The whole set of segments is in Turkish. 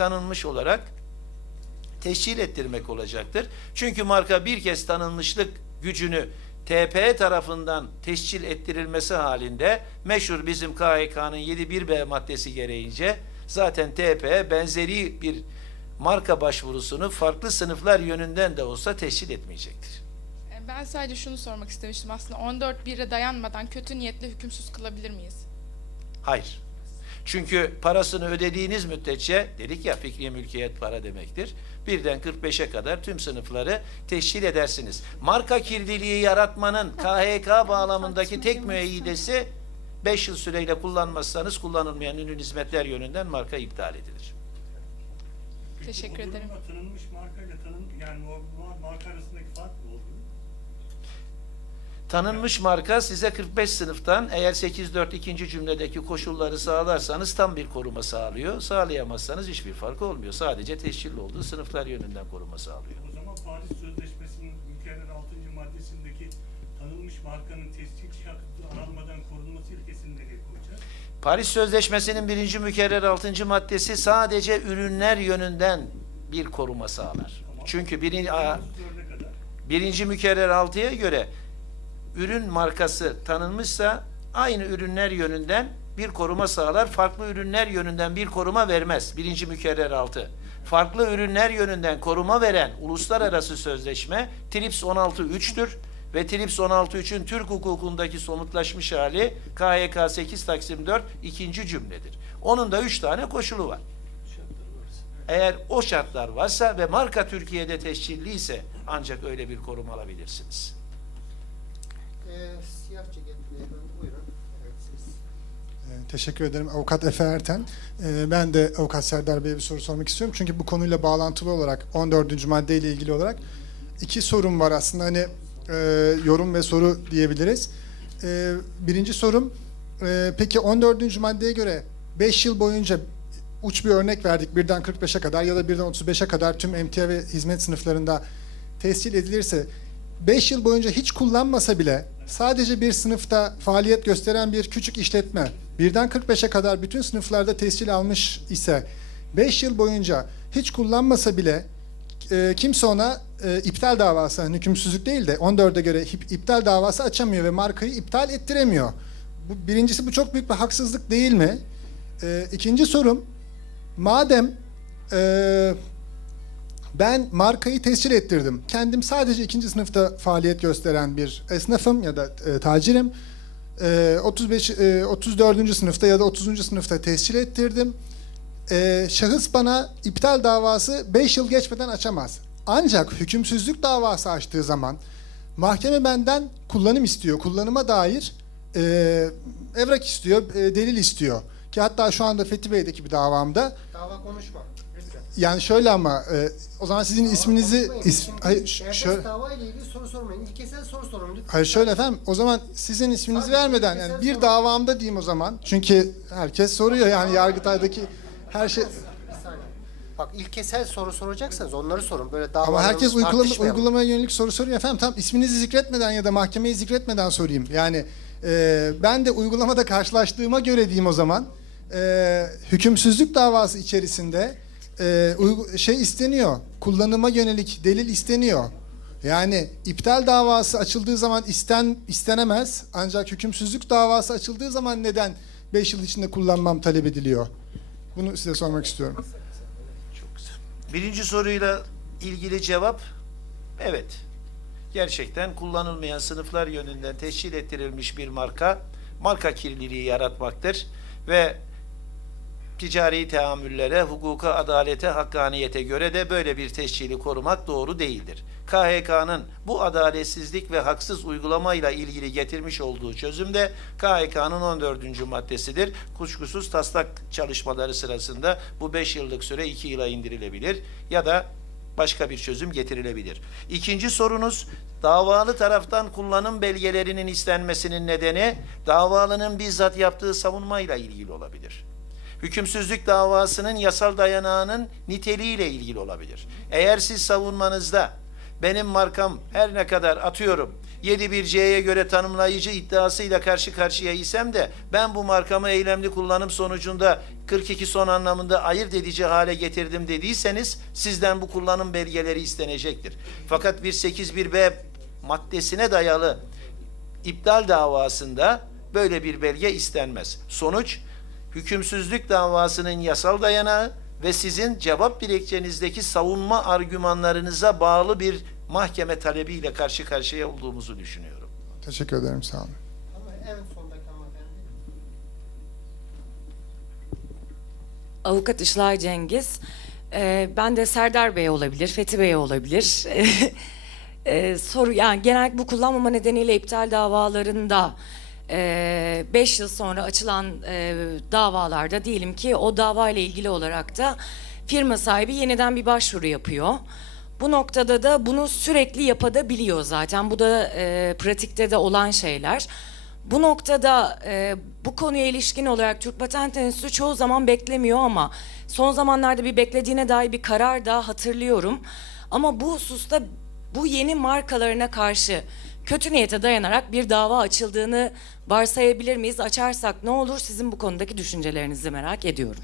tanınmış olarak teşkil ettirmek olacaktır. Çünkü marka bir kez tanınmışlık gücünü TP tarafından tescil ettirilmesi halinde meşhur bizim KHK'nın 7.1b maddesi gereğince zaten TP benzeri bir marka başvurusunu farklı sınıflar yönünden de olsa tescil etmeyecektir. E, Ben sadece şunu sormak istemiştim aslında 14.1'e dayanmadan kötü niyetle hükümsüz kılabilir miyiz? Hayır. Çünkü parasını ödediğiniz müddetçe dedik ya fikri mülkiyet para demektir. Birden 45'e kadar tüm sınıfları teşkil edersiniz. Marka kirliliği yaratmanın KHK bağlamındaki tek müeyyidesi 5 yıl süreyle kullanmazsanız kullanılmayan ürün hizmetler yönünden marka iptal edilir. Teşekkür ederim. tanınmış markayla tanın yani o ma- marka arasındaki fark ne oldu? Tanınmış marka size 45 sınıftan eğer 8.4 ikinci cümledeki koşulları sağlarsanız tam bir koruma sağlıyor. Sağlayamazsanız hiçbir fark olmuyor. Sadece teşkilli olduğu sınıflar yönünden koruma sağlıyor. O zaman Paris Sözleşmesi'nin mükerrer 6. maddesindeki tanınmış markanın tescil şartı aranmadan korunması ilkesini nereye koyacağız? Paris Sözleşmesi'nin birinci mükerrer 6. maddesi sadece ürünler yönünden bir koruma sağlar. Çünkü a- Dörde kadar. birinci mükerrer 6'ya göre ürün markası tanınmışsa aynı ürünler yönünden bir koruma sağlar. Farklı ürünler yönünden bir koruma vermez. Birinci mükerrer 6. Farklı ürünler yönünden koruma veren uluslararası sözleşme TRIPS 16.3'tür ve TRIPS 16.3'ün Türk hukukundaki somutlaşmış hali KHK 8 Taksim 4 ikinci cümledir. Onun da üç tane koşulu var. Eğer o şartlar varsa ve marka Türkiye'de tescilli ise ancak öyle bir koruma alabilirsiniz. Ee, siyah ceketli efendim buyurun. Evet siz. Ee, Teşekkür ederim. Avukat Efe Erten. Ee, Ben de Avukat Serdar Bey'e bir soru sormak istiyorum. Çünkü bu konuyla bağlantılı olarak 14. maddeyle ilgili olarak iki sorum var aslında. Hani e, yorum ve soru diyebiliriz. E, birinci sorum e, peki 14. maddeye göre 5 yıl boyunca uç bir örnek verdik birden 45'e kadar ya da birden 35'e kadar tüm emtia ve hizmet sınıflarında tescil edilirse 5 yıl boyunca hiç kullanmasa bile sadece bir sınıfta faaliyet gösteren bir küçük işletme birden 45'e kadar bütün sınıflarda tescil almış ise 5 yıl boyunca hiç kullanmasa bile e, kimse ona e, iptal davası, hani hükümsüzlük değil de 14'e göre hip- iptal davası açamıyor ve markayı iptal ettiremiyor. Bu, birincisi bu çok büyük bir haksızlık değil mi? E, ikinci sorum, madem e, ben markayı tescil ettirdim. Kendim sadece ikinci sınıfta faaliyet gösteren bir esnafım ya da e, tacirim. E, 35 e, 34. sınıfta ya da 30. sınıfta tescil ettirdim. E, şahıs bana iptal davası 5 yıl geçmeden açamaz. Ancak hükümsüzlük davası açtığı zaman mahkeme benden kullanım istiyor. Kullanıma dair e, evrak istiyor, e, delil istiyor. Ki hatta şu anda Fethi Bey'deki bir davamda Dava konuşma. Yani şöyle ama e, o zaman sizin isminizi is, hayır, şöyle, dava ile ilgili soru sormayın. İlkesel soru sorun lütfen. hayır şöyle efendim o zaman sizin isminizi Sadece vermeden yani bir davamda diyeyim o zaman. Çünkü herkes soruyor yani Yargıtay'daki her şey Bir saniye. Bak ilkesel soru soracaksanız onları sorun. Böyle dava ama herkes uygulama, uygulamaya yönelik soru soruyor efendim. Tam isminizi zikretmeden ya da mahkemeyi zikretmeden sorayım. Yani e, ben de uygulamada karşılaştığıma göre diyeyim o zaman. E, hükümsüzlük davası içerisinde e, şey isteniyor. Kullanıma yönelik delil isteniyor. Yani iptal davası açıldığı zaman isten istenemez. Ancak hükümsüzlük davası açıldığı zaman neden 5 yıl içinde kullanmam talep ediliyor? Bunu size sormak istiyorum. Birinci soruyla ilgili cevap evet. Gerçekten kullanılmayan sınıflar yönünden teşkil ettirilmiş bir marka marka kirliliği yaratmaktır ve ticari teamüllere, hukuka, adalete, hakkaniyete göre de böyle bir teşkili korumak doğru değildir. KHK'nın bu adaletsizlik ve haksız uygulamayla ilgili getirmiş olduğu çözüm de KHK'nın 14. maddesidir. Kuşkusuz taslak çalışmaları sırasında bu 5 yıllık süre 2 yıla indirilebilir ya da başka bir çözüm getirilebilir. İkinci sorunuz davalı taraftan kullanım belgelerinin istenmesinin nedeni davalının bizzat yaptığı savunmayla ilgili olabilir. Hükümsüzlük davasının yasal dayanağının niteliğiyle ilgili olabilir. Eğer siz savunmanızda benim markam her ne kadar atıyorum 71C'ye göre tanımlayıcı iddiasıyla karşı karşıya isem de ben bu markamı eylemli kullanım sonucunda 42 son anlamında ayırt edici hale getirdim dediyseniz sizden bu kullanım belgeleri istenecektir. Fakat bir 81B maddesine dayalı iptal davasında böyle bir belge istenmez. Sonuç hükümsüzlük davasının yasal dayanağı ve sizin cevap dilekçenizdeki savunma argümanlarınıza bağlı bir mahkeme talebiyle karşı karşıya olduğumuzu düşünüyorum. Teşekkür ederim sağ olun. Ama en sondaki hanımefendi. Avukat İşlay Cengiz. Ee, ben de Serdar Bey olabilir, Fethi Bey olabilir. Ee, soru yani genel bu kullanmama nedeniyle iptal davalarında 5 yıl sonra açılan e, davalarda diyelim ki o dava ile ilgili olarak da firma sahibi yeniden bir başvuru yapıyor. Bu noktada da bunu sürekli yapabiliyor zaten. Bu da e, pratikte de olan şeyler. Bu noktada e, bu konuya ilişkin olarak Türk Patent Enstitüsü çoğu zaman beklemiyor ama son zamanlarda bir beklediğine dair bir karar da hatırlıyorum. Ama bu hususta bu yeni markalarına karşı kötü niyete dayanarak bir dava açıldığını varsayabilir miyiz? Açarsak ne olur? Sizin bu konudaki düşüncelerinizi merak ediyorum.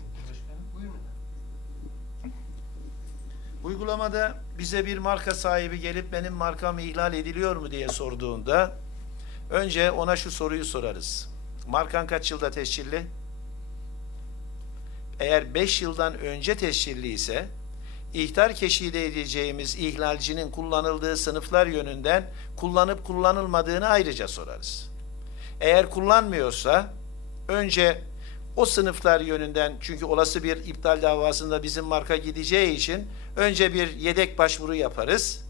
Uygulamada bize bir marka sahibi gelip benim markam ihlal ediliyor mu diye sorduğunda önce ona şu soruyu sorarız. Markan kaç yılda tescilli? Eğer 5 yıldan önce tescilli ise ihtar keşide edeceğimiz ihlalcinin kullanıldığı sınıflar yönünden kullanıp kullanılmadığını ayrıca sorarız. Eğer kullanmıyorsa önce o sınıflar yönünden çünkü olası bir iptal davasında bizim marka gideceği için önce bir yedek başvuru yaparız.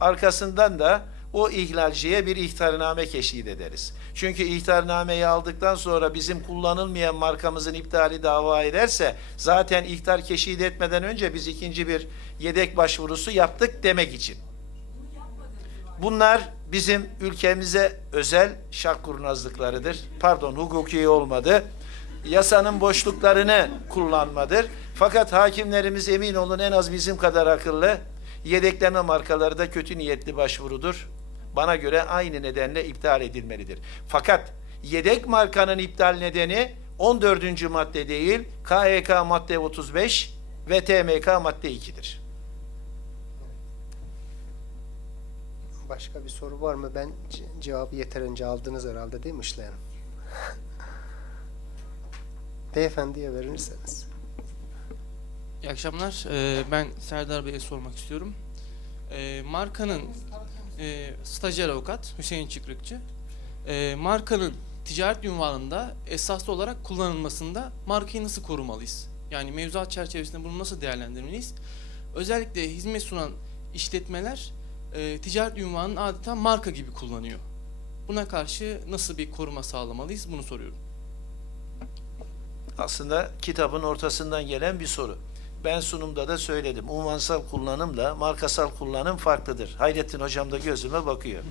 Arkasından da o ihlalciye bir ihtarname keşid ederiz. Çünkü ihtarnameyi aldıktan sonra bizim kullanılmayan markamızın iptali dava ederse zaten ihtar keşid etmeden önce biz ikinci bir yedek başvurusu yaptık demek için. Bunlar bizim ülkemize özel şak kurnazlıklarıdır. Pardon hukuki olmadı. Yasanın boşluklarını kullanmadır. Fakat hakimlerimiz emin olun en az bizim kadar akıllı. Yedekleme markaları da kötü niyetli başvurudur. Bana göre aynı nedenle iptal edilmelidir. Fakat yedek markanın iptal nedeni 14. madde değil, KHK madde 35 ve TMK madde 2'dir. Başka bir soru var mı? Ben ce- cevabı yeterince aldınız herhalde değil mi Hanım? Beyefendiye verirseniz. İyi akşamlar. Ee, ben Serdar Bey'e sormak istiyorum. Ee, markanın e, stajyer avukat Hüseyin Çıkrıkçı. Ee, markanın ticaret ünvanında esaslı olarak kullanılmasında markayı nasıl korumalıyız? Yani mevzuat çerçevesinde bunu nasıl değerlendirmeliyiz? Özellikle hizmet sunan işletmeler e, ticaret ünvanını adeta marka gibi kullanıyor. Buna karşı nasıl bir koruma sağlamalıyız? Bunu soruyorum. aslında kitabın ortasından gelen bir soru. Ben sunumda da söyledim. Unvansal kullanımla markasal kullanım farklıdır. Hayrettin hocam da gözüme bakıyor.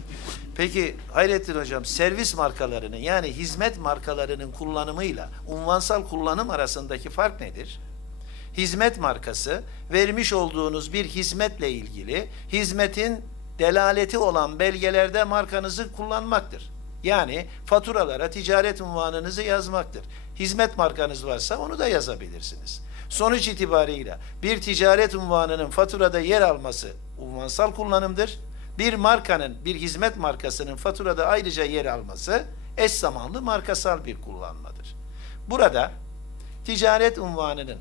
Peki Hayrettin hocam servis markalarının yani hizmet markalarının kullanımıyla unvansal kullanım arasındaki fark nedir? Hizmet markası vermiş olduğunuz bir hizmetle ilgili hizmetin delaleti olan belgelerde markanızı kullanmaktır. Yani faturalara ticaret unvanınızı yazmaktır. Hizmet markanız varsa onu da yazabilirsiniz. Sonuç itibarıyla bir ticaret unvanının faturada yer alması unvansal kullanımdır. Bir markanın, bir hizmet markasının faturada ayrıca yer alması eş zamanlı markasal bir kullanmadır. Burada ticaret unvanının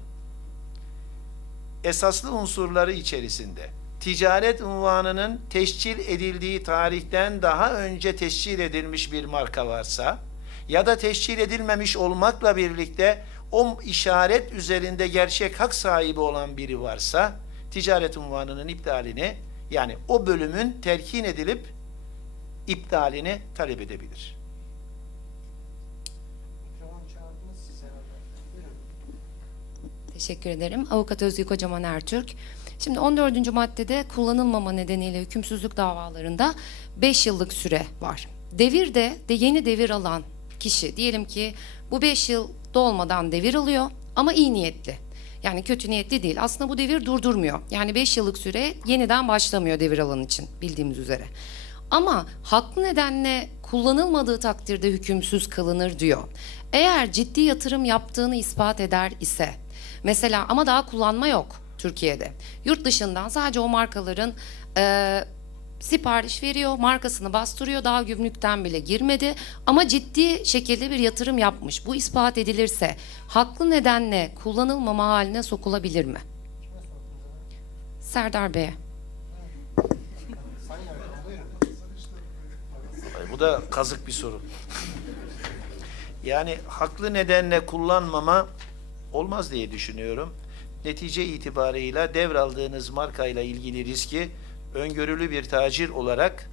esaslı unsurları içerisinde ticaret unvanının tescil edildiği tarihten daha önce tescil edilmiş bir marka varsa ya da tescil edilmemiş olmakla birlikte o işaret üzerinde gerçek hak sahibi olan biri varsa ticaret unvanının iptalini yani o bölümün terkin edilip iptalini talep edebilir. Teşekkür ederim. Avukat Özgür Kocaman Ertürk. Şimdi 14. maddede kullanılmama nedeniyle hükümsüzlük davalarında 5 yıllık süre var. Devirde de yeni devir alan kişi diyelim ki bu 5 yıl dolmadan devir alıyor ama iyi niyetli. Yani kötü niyetli değil. Aslında bu devir durdurmuyor. Yani 5 yıllık süre yeniden başlamıyor devir alan için bildiğimiz üzere. Ama haklı nedenle kullanılmadığı takdirde hükümsüz kılınır diyor. Eğer ciddi yatırım yaptığını ispat eder ise mesela ama daha kullanma yok Türkiye'de. Yurt dışından sadece o markaların eee, sipariş veriyor, markasını bastırıyor, daha gümrükten bile girmedi ama ciddi şekilde bir yatırım yapmış. Bu ispat edilirse haklı nedenle kullanılmama haline sokulabilir mi? Serdar Bey'e. Bu da kazık bir soru. Yani haklı nedenle kullanmama olmaz diye düşünüyorum. Netice itibarıyla devraldığınız markayla ilgili riski öngörülü bir tacir olarak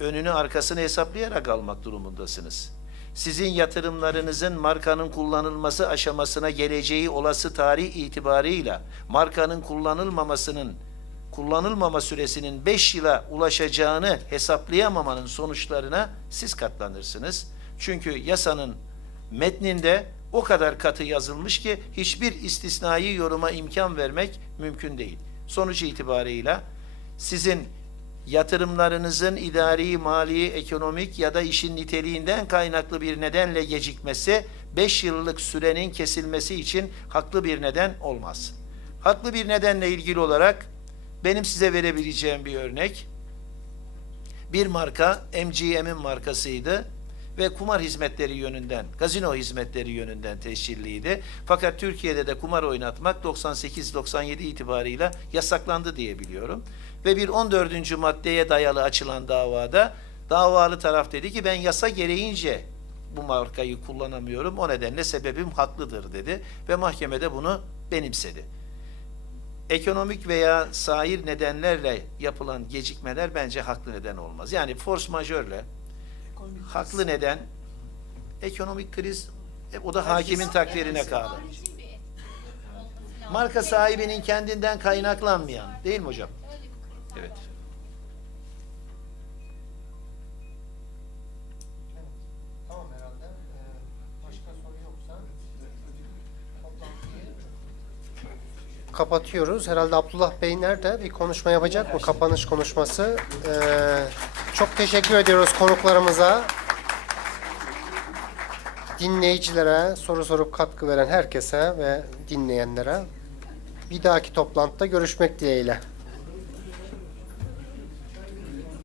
önünü arkasını hesaplayarak almak durumundasınız. Sizin yatırımlarınızın markanın kullanılması aşamasına geleceği olası tarih itibarıyla markanın kullanılmamasının kullanılmama süresinin 5 yıla ulaşacağını hesaplayamamanın sonuçlarına siz katlanırsınız. Çünkü yasanın metninde o kadar katı yazılmış ki hiçbir istisnai yoruma imkan vermek mümkün değil. Sonuç itibarıyla sizin yatırımlarınızın idari, mali, ekonomik ya da işin niteliğinden kaynaklı bir nedenle gecikmesi 5 yıllık sürenin kesilmesi için haklı bir neden olmaz. Haklı bir nedenle ilgili olarak benim size verebileceğim bir örnek. Bir marka MGM'in markasıydı ve kumar hizmetleri yönünden, gazino hizmetleri yönünden tescilliydi. Fakat Türkiye'de de kumar oynatmak 98-97 itibarıyla yasaklandı diye biliyorum. Ve bir 14. maddeye dayalı açılan davada davalı taraf dedi ki ben yasa gereğince bu markayı kullanamıyorum. O nedenle sebebim haklıdır dedi ve mahkemede bunu benimsedi ekonomik veya sair nedenlerle yapılan gecikmeler bence haklı neden olmaz. Yani force majeur'le haklı neden ekonomik kriz e, o da hakimin takdirine kalır. Marka sahibinin kendinden kaynaklanmayan değil mi hocam? Evet. Tamam herhalde. Ee, başka soru yoksa toplantıyı kapatıyoruz. Herhalde Abdullah Bey nerede? Bir konuşma yapacak mı? Kapanış konuşması. Ee, çok teşekkür ediyoruz konuklarımıza. Dinleyicilere, soru sorup katkı veren herkese ve dinleyenlere. Bir dahaki toplantıda görüşmek dileğiyle.